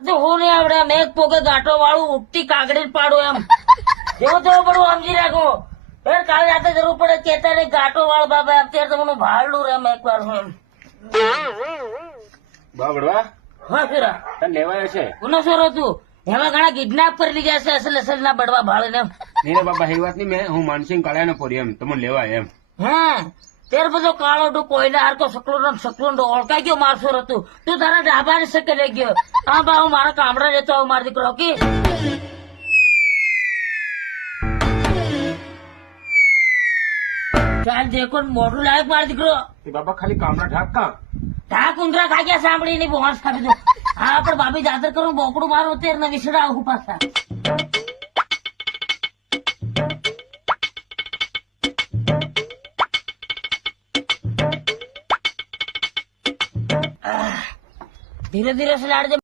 તો હું નહીં આવડે એમ એક પોકે ગાંઠો વાળું ઉપટી કાગડી પાડું એમ જેવું તેવું પડવું સમજી રાખો એ કાલે રાતે જરૂર પડે ચેતા ને ગાંઠો વાળ બાબા અત્યારે તો મને ભાડલું રે એમ એક વાર હું બાબડવા હા ફેરા તને લેવાયો છે કોનો સર હતું એમાં ઘણા કિડનેપ કરી લીધા છે અસલ ના બડવા ભાડે એમ નહીં બાબા એ વાત નહીં મેં હું માનસિંહ કાળિયાનો પોરી એમ તમને લેવાય એમ હે તેર બધો કાળો ડો કોઈને હારકો સકલો ઓળખાઈ ગયો મારસોર હતું તું તારા ડાબાને શકે લઈ ગયો હા બા હું મારા કામડા લેતો આવું મારો દીકરો કે ચાલ દેખો મોટું લાયક મારો દીકરો એ બાબા ખાલી કામના ઢાક કામ ઢાક ઉંદરા ખાગ્યા સાંભળી ની બોહસ ખાવી દો હા પણ ભાભી દાદર કરું બોકડું મારો તેર ને વિસડા આવું પાછા ધીરે ધીરે સલાડજે